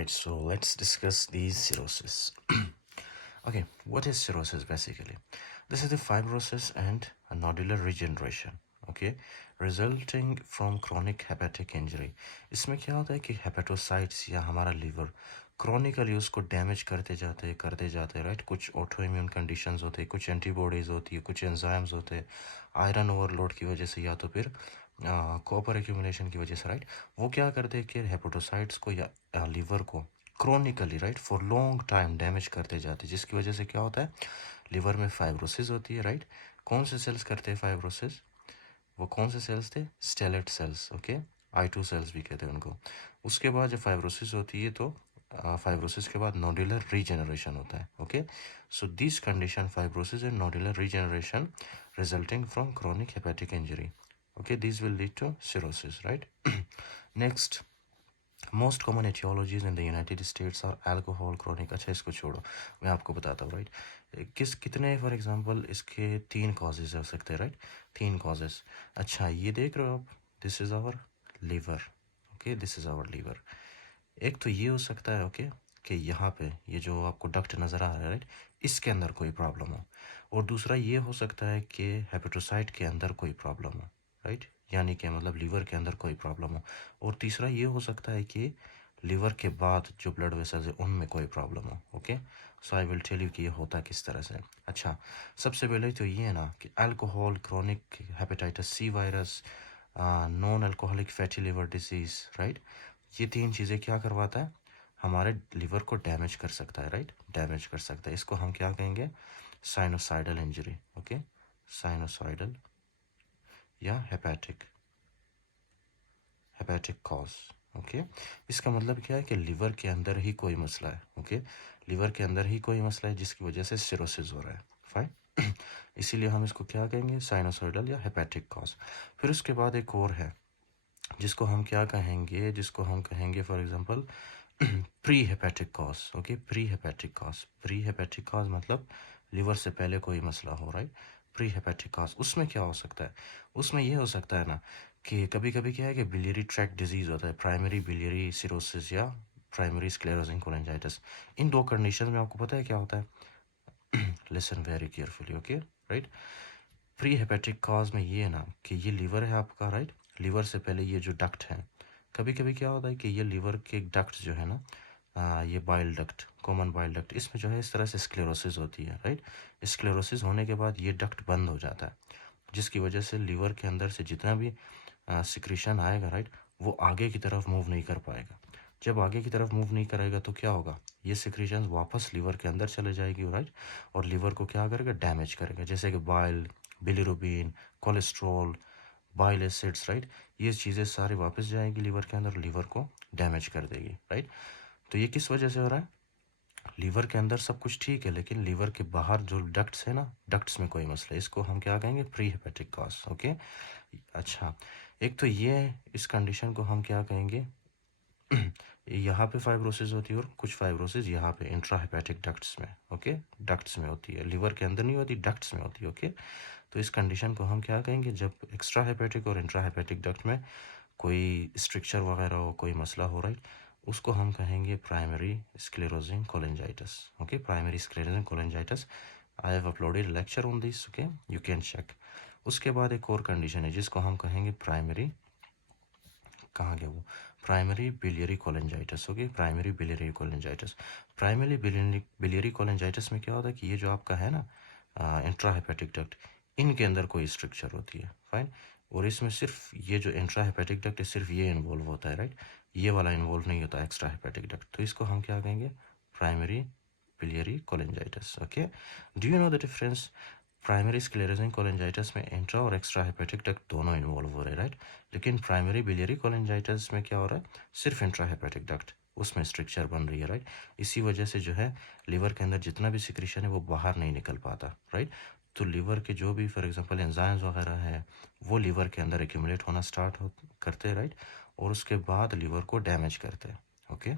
Right, so let's discuss these cirrhosis. Okay, what is cirrhosis basically? This is the fibrosis and a nodular regeneration, okay, resulting from chronic hepatic injury. इसमें क्या होता है कि hepatocytes या हमारा liver chronically उसको damage करते जाते हैं, राइट। कुछ ऑटो इम्यून कंडीशंस होते हैं, कुछ एंटीबॉडीज होती है, कुछ एंजाइम्स होते हैं, आयरन ओवरलोड की वजह से या तो फिर कॉपर एक्यूमुलेशन की वजह से, राइट। वो क्या करते हैं कि हेपेटोसाइट्स को या लीवर को chronically, right, for long time damage करते जाते हैं, जिसकी वजह से क्या होता है, लिवर में फाइब्रोसिस होती है, राइट। कौन से सेल्स करते हैं फाइब्रोसिस? वो कौन से सेल्स थे? Stellate cells, okay. I2 sales भी कहते हैं उनको। उसके बाद जब फाइब्रोसिस होती है तो फाइब्रोसिस के बाद नोडुलर रीजनरेशन होता है, okay. So this condition fibrosis and nodular regeneration resulting from chronic hepatic injury, okay, these will lead to cirrhosis, right? Next, most common aetiologies in the United States और alcohol chronic. अच्छा, इसको छोड़ो, मैं आपको बताता हूँ, राइट। कितने for example इसके 3 कॉजेज हो सकते हैं, राइट। 3 कॉजेज। अच्छा, ये देख रहे हो आप, this is our liver, okay, this is our liver. एक तो ये हो सकता है, ओके, कि यहाँ पे ये जो आपको डक्ट नज़र आ रहा है, राइट, इसके अंदर कोई प्रॉब्लम हो। और दूसरा ये हो सकता है कि हेपेटोसाइट के अंदर कोई प्रॉब्लम हो, राइट, यानी कि मतलब लीवर के अंदर कोई प्रॉब्लम हो। और तीसरा ये हो सकता है कि लीवर के बाद जो ब्लड वेसल्स है उनमें कोई प्रॉब्लम हो, okay. So I will tell you कि ये होता किस तरह से। अच्छा, सबसे पहले तो ये है ना कि alcohol, chronic hepatitis C virus, non alcoholic fatty liver disease, right, ये 3 चीज़ें क्या करवाता है, हमारे लिवर को डैमेज कर सकता है, राइट, डैमेज कर सकता है। इसको हम क्या कहेंगे? साइनोसाइडल इंजरी, ओके, साइनोसाइडल या हेपेटिक, हेपेटिक कॉज, ओके। इसका मतलब क्या है कि लिवर के अंदर ही कोई मसला है, ओके, लिवर के अंदर ही कोई मसला है जिसकी वजह से सिरोसिस हो रहा है, फाइन। इसीलिए हम इसको क्या कहेंगे? साइनोसाइडल या हेपेटिक कॉज। फिर उसके बाद एक और है जिसको हम क्या कहेंगे, जिसको हम कहेंगे for example pre hepatic cause, okay, pre hepatic cause. Pre hepatic cause मतलब लिवर से पहले कोई मसला हो रहा है, प्री हेपेटिक कॉज। उसमें क्या हो सकता है? उसमें ये हो सकता है ना कि कभी कभी क्या है कि बिलियरी ट्रैक्ट डिजीज होता है, प्राइमरी बिलियरी सिरोसिस या प्राइमरी स्क्लेरोसिस कोलेंजाइटिस। इन 2 कंडीशन में आपको पता है क्या होता है? Listen very carefully, okay, right. Pre hepatic cause में ये है ना कि ये लीवर है आपका, राइट, लीवर से पहले ये जो डक्ट है, कभी कभी क्या होता है कि ये लीवर के डक्ट जो है ना, ये bile duct, common bile duct, इसमें जो है इस तरह से स्क्लेरोसिस होती है, राइट। स्क्लेरोसिस होने के बाद ये डक्ट बंद हो जाता है, जिसकी वजह से लीवर के अंदर से जितना भी सिक्रीशन आएगा, राइट, वो आगे की तरफ मूव नहीं कर पाएगा। जब आगे की तरफ मूव नहीं करेगा तो क्या होगा? ये सिक्रीशन वापस लीवर के अंदर चले जाएगी, राइट, और लीवर को क्या करेगा? डैमेज करेगा, जैसे कि bile, bilirubin, cholesterol, bile acids, right, ये चीज़ें सारी वापस जाएगी लीवर के अंदर, लीवर को डैमेज कर देगी, राइट। तो ये किस वजह से हो रहा है? लीवर के अंदर सब कुछ ठीक है, लेकिन लीवर के बाहर जो डक्ट्स है ना, डक्ट्स में कोई मसला है। इसको हम क्या कहेंगे? Pre hepatic cause, okay. अच्छा, एक तो ये है, इस कंडीशन को हम क्या कहेंगे? यहाँ पे फाइब्रोसिस होती है और कुछ फाइब्रोसिस यहाँ पे इंट्रा हेपेटिक डक्ट्स में, ओके, डक्ट्स में होती है, लिवर के अंदर नहीं होती, डक्ट्स में होती है, ओके। तो इस कंडीशन को हम क्या कहेंगे? जब एक्स्ट्रा हेपेटिक और इंट्रा हेपेटिक डक्ट में कोई स्ट्रिक्चर वगैरह हो, कोई मसला हो रहा है, उसको हम कहेंगे primary sclerosing cholangitis, okay, primary sclerosing cholangitis. I have uploaded lecture on this, okay, you can check. उसके बाद एक और कंडीशन है जिसको हम कहेंगे प्राइमरी, कहाँ गया वो, primary biliary cholangitis, okay, primary biliary cholangitis. Primary biliary cholangitis में क्या होता है कि ये जो आपका है ना इंट्रा हेपेटिक डक्ट, इनके अंदर कोई स्ट्रक्चर होती है, फाइन। और इसमें सिर्फ ये जो इंट्रा हेपेटिक डक्ट है सिर्फ ये इन्वॉल्व होता है, राइट, ये वाला इन्वॉल्व नहीं होता एक्स्ट्रा हेपेटिक डक्ट। तो इसको हम क्या कहेंगे? Primary biliary cholangitis, okay. Do you know the difference? Primary sclerosing cholangitis में इंट्रा और एक्स्ट्रा हेपेटिक डक्ट दोनों इन्वॉल्व हो रहे हैं, राइट। लेकिन प्राइमरी बिलियरी कोलेंजाइटिस में क्या हो रहा है? सिर्फ इंट्रा हेपेटिक डक्ट, उसमें स्ट्रक्चर बन रही है, राइट। इसी वजह से जो है लिवर के अंदर जितना भी सिक्रीशन है वो बाहर नहीं निकल पाता, राइट। तो लिवर के जो भी फॉर एग्जांपल एंजाइम्स वगैरह है वो लिवर के अंदर एक्यूमुलेट होना स्टार्ट हो करते हैं, राइट, और उसके बाद लिवर को डैमेज करते हैं, ओके।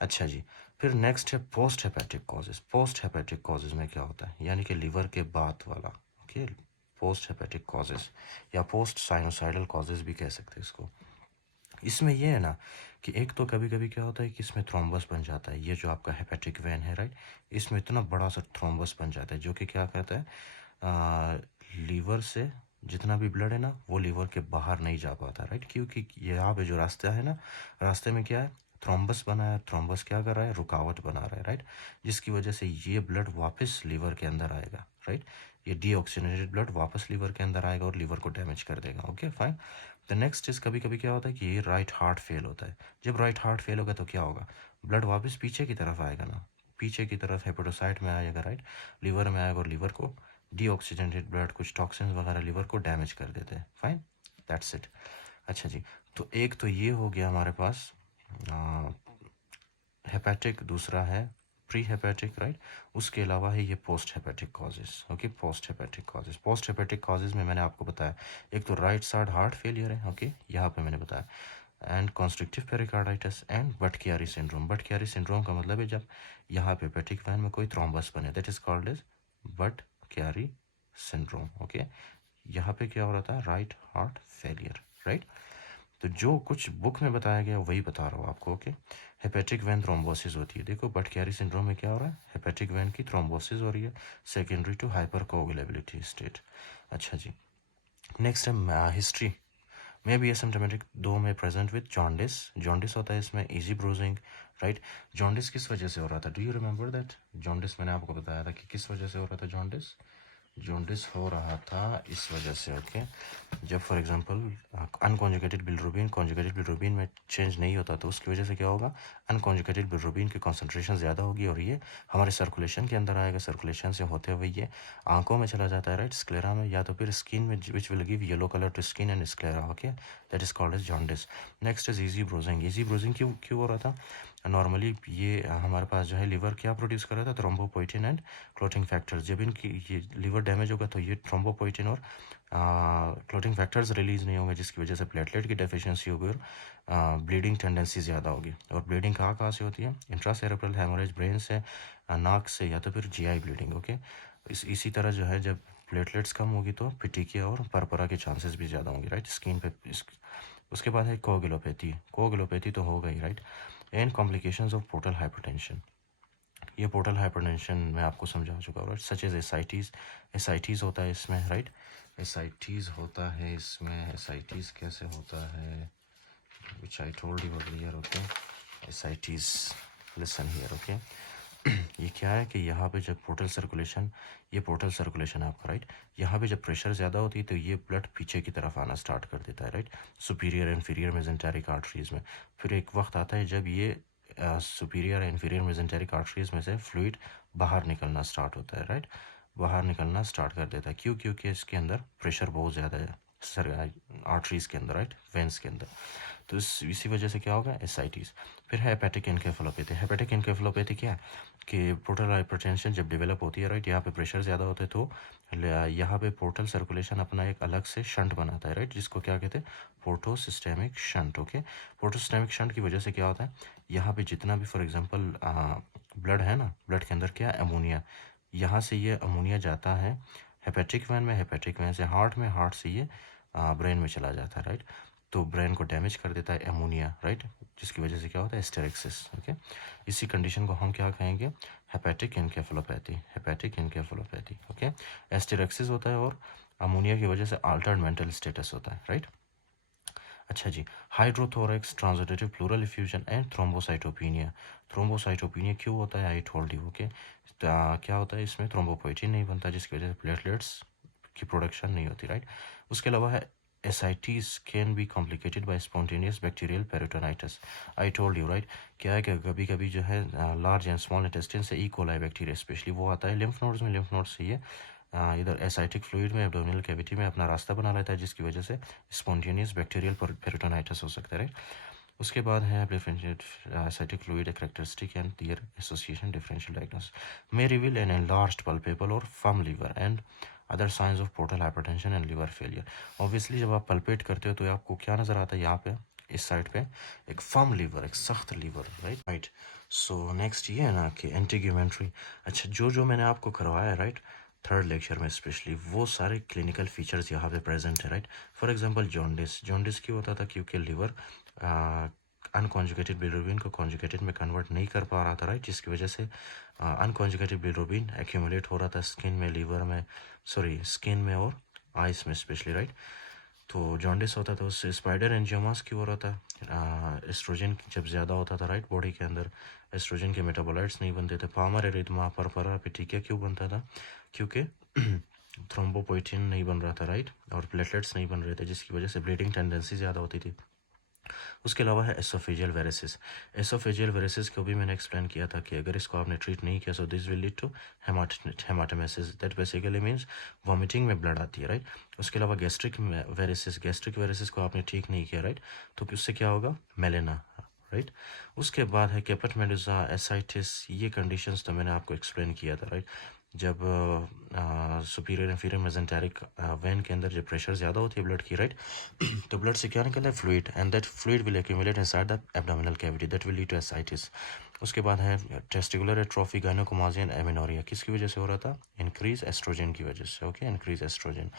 अच्छा जी, फिर नेक्स्ट है post hepatic causes. Post hepatic causes में क्या होता है? यानी कि लिवर के बाद वाला, ओके, पोस्ट हेपेटिक कॉजेज या पोस्ट साइनोसाइडल कॉजेज भी कह सकते हैं इसको। इसमें ये है ना कि एक तो कभी कभी क्या होता है कि इसमें थ्रोम्बस बन जाता है, ये जो आपका हेपेटिक वेन है राइट, इसमें इतना बड़ा सा थ्रोम्बस बन जाता है जो कि क्या करता है, लीवर से जितना भी ब्लड है ना वो लीवर के बाहर नहीं जा पाता राइट, क्योंकि यहाँ पे जो रास्ता है ना, रास्ते में क्या है, थ्रोम्बस बना है, थ्रोम्बस क्या कर रहा है, रुकावट बना रहा है राइट, जिसकी वजह से ये ब्लड वापस लीवर के अंदर आएगा राइट, ये डीऑक्सीजनेटेड ब्लड वापस लीवर के अंदर आएगा और लीवर को डैमेज कर देगा। Okay fine. The next is कभी कभी क्या होता है कि ये राइट हार्ट फेल होता है। जब राइट हार्ट फेल होगा तो क्या होगा, ब्लड वापस पीछे की तरफ आएगा ना, पीछे की तरफ हेपेटोसाइट में आएगा राइट, लीवर में आएगा और लीवर को डीऑक्सीजनेटेड ब्लड, कुछ टॉक्सिन्स वगैरह लीवर को डैमेज कर देते हैं। Fine, that's it. अच्छा जी, तो एक तो ये हो गया हमारे पास हेपेटिक, दूसरा है प्री हेपेटिक राइट, उसके अलावा है ये post hepatic causes. Okay, post hepatic causes, post hepatic causes में मैंने आपको बताया एक तो राइट साइड हार्ट फेलियर है, ओके यहाँ पे मैंने बताया, and constrictive pericarditis and Budd Chiari syndrome. Budd Chiari syndrome का मतलब है जब यहाँ पे हेपेटिक वैन में कोई थ्रोम्बस बने, that is called as Budd Chiari syndrome. Okay, यहाँ पे क्या हो रहा था, राइट हार्ट फेलियर राइट। तो जो कुछ बुक में बताया गया वही बता रहा हूँ आपको। ओके, हेपेटिक वेन थ्रोम्बोसिस होती है, देखो बटकियारी सिंड्रोम में क्या हो रहा है, हेपेटिक वेन की थ्रोम्बोसिस हो रही है सेकेंडरी टू हाइपर कोगुलेबिलिटी स्टेट। अच्छा जी, नेक्स्ट है हिस्ट्री में भी एसिम्टोमेटिक, दो में प्रेजेंट विद जॉन्डिस। जॉन्डिस होता है इसमें इजी ब्रूजिंग राइट। जॉन्डिस किस वजह से हो रहा था, do you remember that? Jaundice मैंने आपको बताया था कि किस वजह से हो रहा था जॉन्डिस। जॉन्डिस हो रहा था इस वजह से, ओके, जब for example unconjugated bilirubin conjugated bilirubin में चेंज नहीं होता तो उसकी वजह से क्या होगा, अनकॉन्जुगेटेड बिलिरुबिन की कॉन्सेंट्रेशन ज़्यादा होगी और ये हमारे सर्कुलेशन के अंदर आएगा, सर्कुलेशन से होते हुए ये आंखों में चला जाता है राइट, स्क्लेरा में, या तो फिर स्किन में, which will give yellow colour to skin and sclera. Okay, that is called as jaundice. Next is easy bruising. Easy bruising क्यों क्यों हो रहा था, नॉर्मली ये हमारे पास जो है लिवर क्या प्रोड्यूस कर रहा था, थ्रोम्बोपोइटिन एंड क्लोटिंग फैक्टर्स। जब इनकी ये लिवर डैमेज होगा तो ये थ्रोम्बोपोइटिन और क्लोटिंग फैक्टर्स रिलीज नहीं होंगे, जिसकी वजह से प्लेटलेट की डेफिशिएंसी होगी और ब्लीडिंग टेंडेंसी ज़्यादा होगी। और ब्लीडिंग कहाँ कहाँ से होती है, इंट्रासेरेब्रल हेमोरेज ब्रेन से, नाक से, या तो फिर जीआई ब्लीडिंग। ओके, इसी तरह जो है जब प्लेटलेट्स कम होगी तो पिटिकिया और परपरा के चांसेस भी ज़्यादा होंगे राइट, स्किन पे उसके बाद है कोगुलोपैथी। कोगुलोपैथी तो हो गई right, and complications of portal hypertension. ये पोर्टल हाइपरटेंशन मैं आपको समझा चुका हूँ राइट, सच एज एसाइटीज़। एसाइटीज़ होता है इसमें राइट, एसाइटीज़ होता है इसमें। एसाइटीज़ कैसे होता है, which I told you earlier. Okay, ascites, listen here. Okay, ये क्या है कि यहाँ पे जब पोर्टल सर्कुलेशन, ये पोर्टल सर्कुलेशन है आपका राइट, यहाँ पे जब प्रेशर ज़्यादा होती है तो ये ब्लड पीछे की तरफ आना स्टार्ट कर देता है right, superior inferior mesenteric arteries में। फिर एक वक्त आता है जब ये सुपीरियर इन्फीरियर मेजेंटेरिक आर्टरीज में से फ्लूइड बाहर निकलना स्टार्ट होता है राइट, बाहर निकलना स्टार्ट कर देता है। क्यों? क्योंकि इसके अंदर प्रेशर बहुत ज़्यादा है सर, आर्टरीज के अंदर राइट, वेंस के अंदर। तो इसी वजह से क्या होगा, एसाइटीज़। फिर हेपेटिक एनकेफेलोपैथी। हेपेटिक एनकेफेलोपैथी क्या है कि पोर्टल हाइपरटेंशन जब डेवलप होती है राइट, यहाँ पे प्रेशर ज़्यादा होता है तो यहाँ पे पोर्टल सर्कुलेशन अपना एक अलग से शंट बनाता है राइट, जिसको क्या कहते हैं, porto systemic shunt. Okay, porto systemic shunt की वजह से क्या होता है, यहाँ पे जितना भी फॉर एग्जांपल ब्लड है ना, ब्लड के अंदर क्या है, अमोनिया, यहाँ से ये अमोनिया जाता है हेपेटिक वैन में, हेपेटिक वैन से हार्ट में, हार्ट से ये ब्रेन में चला जाता है राइट, तो ब्रेन को डैमेज कर देता है अमोनिया राइट, जिसकी वजह से क्या होता है, एस्टेरिक्सिस। ओके, इसी कंडीशन को हम क्या कहेंगे, hepatic encephalopathy, hepatic encephalopathy. Okay, asterixis होता है और अमोनिया की वजह से अल्टर्ड मेंटल स्टेटस होता है राइट। अच्छा जी, hydrothorax, transudative pleural effusion and thrombocytopenia. Thrombocytopenia क्यों होता है, आई टोल्ड यू। ओके, क्या होता है इसमें, थ्रोम्बोपोइटिन नहीं बनता जिसकी वजह से प्लेटलेट्स की प्रोडक्शन नहीं होती राइट। उसके अलावा है ascites can be complicated by spontaneous bacterial peritonitis. I told you right, क्या है कि कभी कभी जो है लार्ज एंड स्मॉल इंटेस्टाइन से ई कोलाई बैक्टीरिया स्पेशली वो आता है लिम्फ नोड्स में, लिम्फ नोड्स से ये इधर एसाइटिक फ्लूइड में, एब्डोमिनल कैविटी में अपना रास्ता बना लेता है, जिसकी वजह से स्पॉन्टेनियस बैक्टीरियल पेरिटोनाइटिस हो सकता है राइट। उसके बाद है differentiate ascitic fluid characteristic and their association, differential diagnosis may reveal an enlarged palpable और firm liver and other signs of portal hypertension and liver failure. Obviously जब आप पल्पेट करते हो तो आपको क्या नज़र आता है, यहाँ पे इस साइड पे एक फर्म लीवर, एक सख्त liver right right. So next ये है ना कि एंटीग्यूमेंट्री। अच्छा, जो जो मैंने आपको करवाया है राइट, थर्ड लेक्चर में स्पेशली, वो सारे क्लिनिकल फीचर्स यहाँ पे प्रेजेंट है, right. For example jaundice, jaundice क्यों होता था? क्योंकि लिवर अनकॉन्जुगेटेड बिलिरुबिन को कॉन्जुगेटेड में कन्वर्ट नहीं कर पा रहा था, राइट, जिसकी वजह से अनकॉन्जुगेटेड बिलिरुबिन एक्यूमुलेट हो रहा था स्किन में, लिवर में, सॉरी स्किन में और आइस में स्पेशली, राइट। तो जॉन्डिस होता था, उससे स्पाइडर एंजियोमास क्यों हो रहा था? एस्ट्रोजन जब ज़्यादा होता था, राइट, बॉडी के अंदर एस्ट्रोजन के मेटाबोलाइट्स नहीं बनते थे। पामर एरिथमा परपरा पिटिका क्यों बनता था? क्योंकि थ्रोम्बोपोइटिन नहीं बन रहा था, राइट, और प्लेटलेट्स नहीं बन रहे थे, जिसकी वजह से ब्लीडिंग टेंडेंसी ज़्यादा होती थी। उसके अलावा है एसोफेजियल वेरेसिस। एसोफेजियल वेरेसिस को भी मैंने एक्सप्लेन किया था कि अगर इसको आपने ट्रीट नहीं किया, so this will lead to haematemesis, that basically means vomiting में ब्लड आती है, राइट। उसके अलावा गैस्ट्रिक वेरेसिस, गैस्ट्रिक वेरेसिस को आपने ठीक नहीं किया, राइट, तो उससे क्या होगा? Melena, right. उसके बाद है केपट मेडुजा, एसाइटिस, ये कंडीशंस तो मैंने आपको एक्सप्लेन किया था, राइट। जब सुपीरियर इंफीरियर मेजेंटेरिक वेन के अंदर जब प्रेशर ज़्यादा होती है ब्लड की, राइट, तो ब्लड से क्या निकलता है? Fluid, and that fluid will accumulate inside the abdominal cavity, that will lead to ascites. उसके बाद है testicular atrophy, gynaecomastia and amenorrhoea, किसकी वजह से हो रहा था? इंक्रीज एस्ट्रोजन की वजह से, ओके, इंक्रीज एस्ट्रोजन।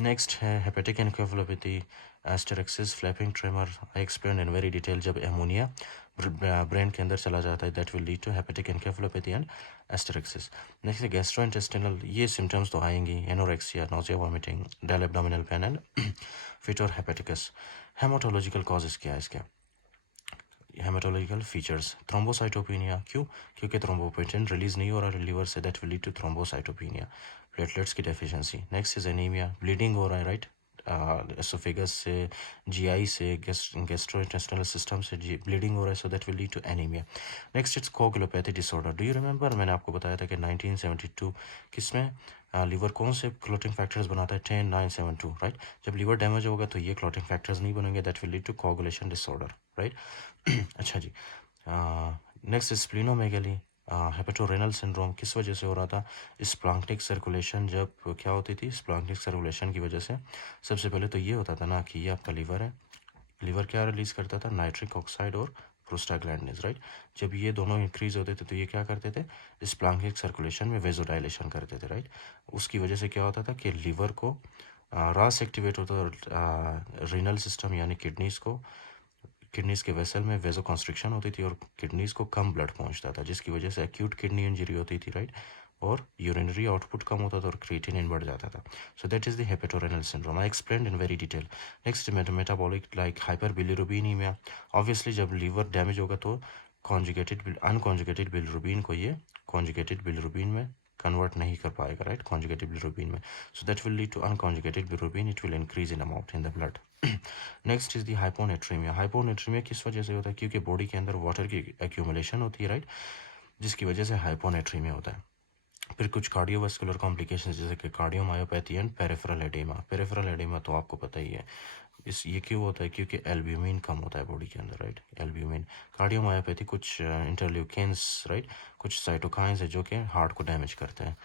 नेक्स्ट है hepatic encephalopathy, asterixis, flapping tremor, I explain in very detail. जब एमोनिया ब्रेन के अंदर चला जाता है, that will lead to hepatic encephalopathy and asterixis. Next है गैस्ट्रोइंटेस्टिनल, ये सिम्टम्स तो आएंगी, anorexia, nausea, vomiting, dull abdominal pain and fetor hepaticus. Haematological causes क्या है इसके? हेमाटोलॉजिकल फीचर्स, थ्रोम्बोसाइटोपिनिया, क्यों? क्योंकि थ्रोम्बोपोइटिन रिलीज नहीं हो रहा लिवर से, that will lead to thrombocytopenia. Platelets की deficiency. Next is anaemia, bleeding हो रहा है, राइट, एसोफेगस से, जीआई से, गैस्ट्रोइंटेस्टिनल सिस्टम से ब्लीडिंग हो रहा है, so that will lead to anaemia. Next it's coagulopathy disorder. Do you remember, मैंने आपको बताया था कि 1972 किसमें लीवर कौन से क्लोटिंग फैक्टर्स बनाता है? 10972, राइट। जब लीवर डैमेज होगा तो ये क्लोटिंग फैक्टर्स नहीं बनेंगे, that will lead to coagulation disorder, right. अच्छा जी, नेक्स्ट स्प्लीनोमेगली, हेपेटोरेनल सिंड्रोम, किस वजह से हो रहा था? स्प्लांक्टिक सर्कुलेशन जब क्या होती थी? स्प्लांक्टिक सर्कुलेशन की वजह से। सबसे पहले तो ये होता था ना कि ये आपका लीवर है, लीवर क्या रिलीज करता था? नाइट्रिक ऑक्साइड और प्रोस्टाग्लैंडिन्स, राइट। जब ये दोनों इंक्रीज होते थे तो ये क्या करते थे? स्प्लांक्टिक सर्कुलेशन में वेजोडाइलेशन करते थे, राइट। उसकी वजह से क्या होता था कि लीवर को रास एक्टिवेट होता था, रीनल सिस्टम यानी किडनीज के वेसल में वेजो कंस्ट्रिक्शन होती थी और किडनीज को कम ब्लड पहुंचता था, जिसकी वजह से एक्यूट किडनी इंजरी होती थी, राइट, और यूरिनरी आउटपुट कम होता था और क्रिएटिनिन बढ़ जाता था। So that is the hepatorenal syndrome, I explained in very detail. Next metabolic like hyperbilirubinaemia, obviously जब लीवर डैमेज होगा तो अनकॉन्जुगेटेड बिलिरुबिन को ये कॉन्जुगेटेड बिलिरुबिन में कन्वर्ट नहीं कर पाएगा, राइट, कॉन्जुगेटेड बिलिरुबिन में। So that will lead to unconjugated bilirubin, it will increase in amount in the blood. Next is the hyponatraemia. Hyponatraemia किस वजह से होता है? क्योंकि बॉडी के अंदर वाटर की एक्यूमुलेशन होती है, राइट, जिसकी वजह से हाइपोनेट्रीमिया होता है। फिर कुछ कार्डियोवास्कुलर कॉम्प्लिकेशंस जैसे कि cardiomyopathy and peripheral oedema. Peripheral oedema तो आपको पता ही है, ये क्यों होता है? क्योंकि एल्ब्यूमिन कम होता है बॉडी के अंदर, राइट, एल्ब्यूमिन। कार्डियोमायोपैथी कुछ इंटरल्यूकेंस, राइट, कुछ साइटोकाइंस है जो कि हार्ट को डैमेज करते हैं,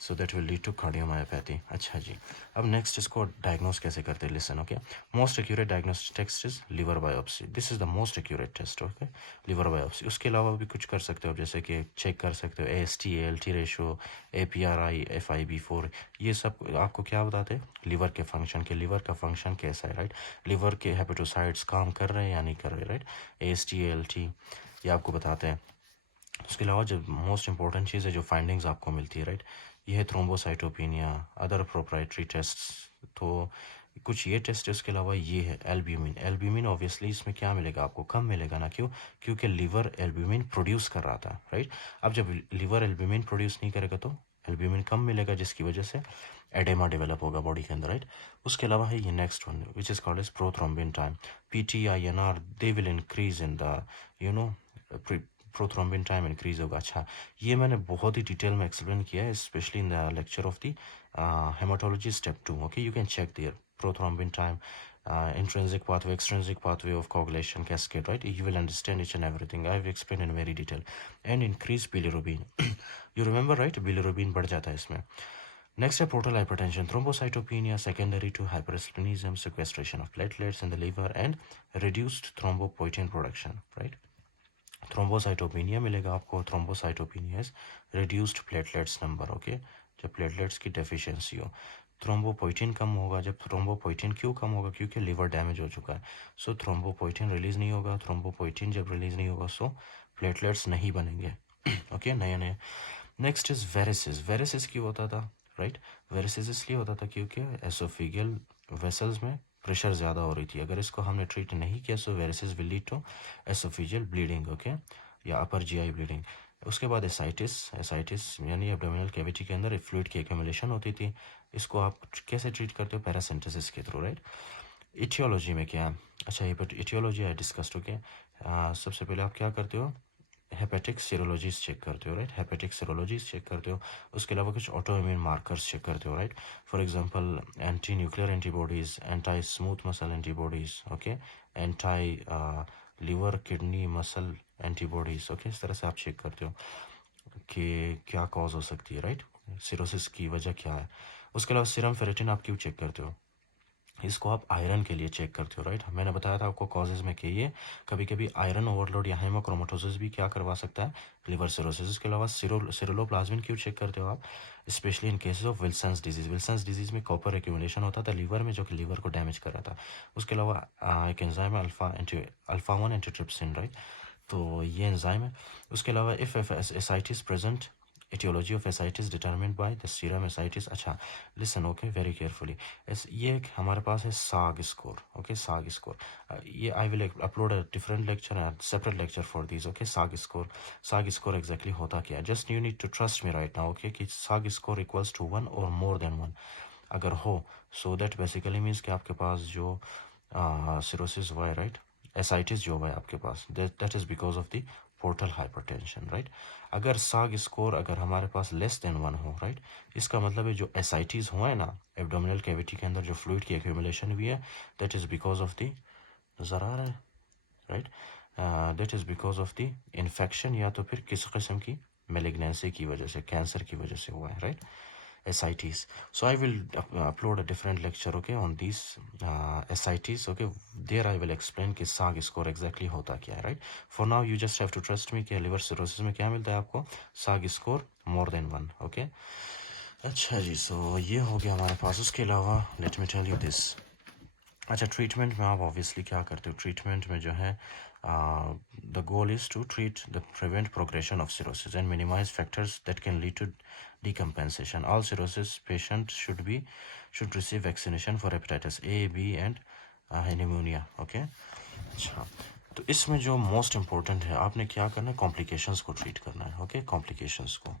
so that will lead to cardiomyopathy. अच्छा जी, अब नेक्स्ट इसको डायग्नोस कैसे करते हैं? Listen, okay. Most accurate diagnostic test is liver biopsy, this is the most accurate test, okay, liver biopsy. उसके अलावा भी कुछ कर सकते हो, जैसे कि चेक कर सकते हो AST ALT ratio, APRI, FIB4, ये सब आपको क्या बताते हैं? लिवर के फंक्शन के, लिवर का फंक्शन कैसा है, राइट, लिवर के हेपेटोसाइट्स काम कर रहे हैं या नहीं कर रहे, राइट, AST ALT ये आपको बताते हैं। उसके अलावा जो मोस्ट इंपॉर्टेंट चीज़ है जो फाइंडिंग्स आपको मिलती है, राइट, ये है थ्रोम्बोसाइटोपिनिया, अदर प्रोप्राइटरी टेस्ट्स। तो कुछ ये टेस्ट है, उसके अलावा ये है एल्ब्यूमिन। एल्ब्यूमिन ऑब्वियसली इसमें क्या मिलेगा आपको? कम मिलेगा ना, क्यों? क्योंकि लीवर एल्ब्यूमिन प्रोड्यूस कर रहा था, राइट। अब जब लीवर एल्ब्यूमिन प्रोड्यूस नहीं करेगा तो एल्ब्यूमिन कम मिलेगा, जिसकी वजह से एडेमा डेवलप होगा बॉडी के अंदर, राइट। उसके अलावा है ये next one which is called as prothrombin time, PTINR, they will increase in the you know prothrombin time increase होगा। अच्छा, ये मैंने बहुत ही डिटेल में एक्सप्लेन किया है, specially in the lecture of the haematology step 2, okay, you can check there prothrombin time, intrinsic pathway, extrinsic pathway of coagulation cascade, right, you will understand each and everything, I've explained in very detail. And increase bilirubin, you remember, right, bilirubin बढ़ जाता है इसमें। Next है portal hypertension, thrombocytopenia secondary to hyperesplenism, sequestration of platelets in the liver and reduced thrombopoietin production, right. Thrombocytopenia मिलेगा आपको, thrombocytopenia is reduced platelets number, okay, जब platelets की deficiency हो। थ्रोम्बोपोइटिन कम होगा। जब थ्रोम्बोपोइटिन क्यों कम होगा? क्योंकि लिवर डैमेज हो चुका है। सो थ्रोम्बोपोइटिन रिलीज़ नहीं होगा। थ्रोम्बोपोइटिन जब रिलीज़ नहीं होगा सो प्लेटलेट्स नहीं बनेंगे। ओके, नए नए। Next is varices. वेरिसेस क्यों होता था? राइट, वेरिसेस इसलिए होता था क्योंकि एसोफिगल वेसल्स में प्रेशर ज़्यादा हो रही थी। अगर इसको हमने ट्रीट नहीं किया so varices will lead to oesophageal bleeding, okay, या अपर जीआई ब्लीडिंग। उसके बाद एसाइटिस। एसाइटिस यानी एब्डोमिनल कैविटी के अंदर फ्लूइड की एक्यूमुलेशन होती थी। इसको आप कैसे ट्रीट करते हो? पैरासिंथेसिस के थ्रू, राइट। इटियोलॉजी में क्या है? अच्छा, ये बट इटियोलॉजी है डिस्कस्ड, ओके। सबसे पहले आप क्या करते हो? हेपेटिक सीरोलॉजीज चेक करते हो, राइट। हेपेटिक सीरोलॉजीज चेक करते हो। उसके अलावा कुछ ऑटो इम्यून मार्कर्स चेक करते हो, right. For example anti nuclear antibodies, anti smooth muscle antibodies, okay, anti liver kidney muscle antibodies, okay. इस तरह से आप चेक करते हो कि क्या कॉज हो सकती है, राइट, सिरोसिस की वजह क्या है। उसके अलावा सीरम फेरेटिन आप क्यों चेक करते हो? इसको आप आयरन के लिए चेक करते हो, राइट। मैंने बताया था आपको कॉजेज में कि ये कभी कभी आयरन ओवरलोड या हेमोक्रोमेटोसिस भी क्या करवा सकता है? Liver cirrhosis. इसके अलावा सिरोलोप्लाज्मिन क्यों चेक करते हो आप? Specially in cases of Wilson's disease. Wilson's disease में कॉपर एक्यूमुलेशन होता था लिवर में, जो कि लिवर को डैमेज कर रहा था। उसके अलावा एक एंजाइम है अल्फा 1 एंटीट्रिप्सिन, राइट। तो ये एंजाइम है। उसके अलावा if ascites present, etiology of ascites determined by the serum ascites। अच्छा, लिसन, ओके, वेरी केयरफुली। ये एक हमारे पास है साग स्कोर, ओके, साग स्कोर। ये I will upload a different lecture and separate lecture for this, okay. SAAG score, SAAG score exactly होता क्या है? Just you need to trust me right now, okay, कि साग स्कोर इक्वल्स टू 1 और more than 1 अगर हो, so that basically means कि आपके पास जो सिरोसिस हुआ है, राइट, एसाइटिस जो हुआ है आपके पास, that is because of the portal hypertension, right. अगर साग स्कोर अगर हमारे पास लेस देन 1 हो, राइट, इसका मतलब है जो एसाइटिस हुआ है ना एब्डोमिनल कैविटी के अंदर, जो फ्लूइड की एक्यूमुलेशन हुई है, that is because of the, नज़र आ रहा है, right, that is because of the infection, या तो फिर किस किस्म की मेलिग्नेंसी की वजह से, कैंसर की वजह से हुआ है, right, ascites. So I will upload a different lecture, okay, on these ascites, okay. There I will explain कि SAG score exactly होता क्या है, right. For now you just have to trust me कि liver cirrhosis में क्या मिलता है आपको? SAG score more than 1, okay. अच्छा जी, so ये हो गया हमारे पास। उसके अलावा let me tell you this। अच्छा, ट्रीटमेंट में आप ऑब्वियसली क्या करते हो? ट्रीटमेंट में जो है the goal is to treat the prevent progression of cirrhosis and minimise factors that can lead to decompensation. All cirrhosis patient should receive vaccination for hepatitis A, B and pneumonia, okay. अच्छा, तो इसमें जो most important है, आपने क्या करना है? Complications को ट्रीट करना है, ओके, कॉम्प्लिकेशंस को।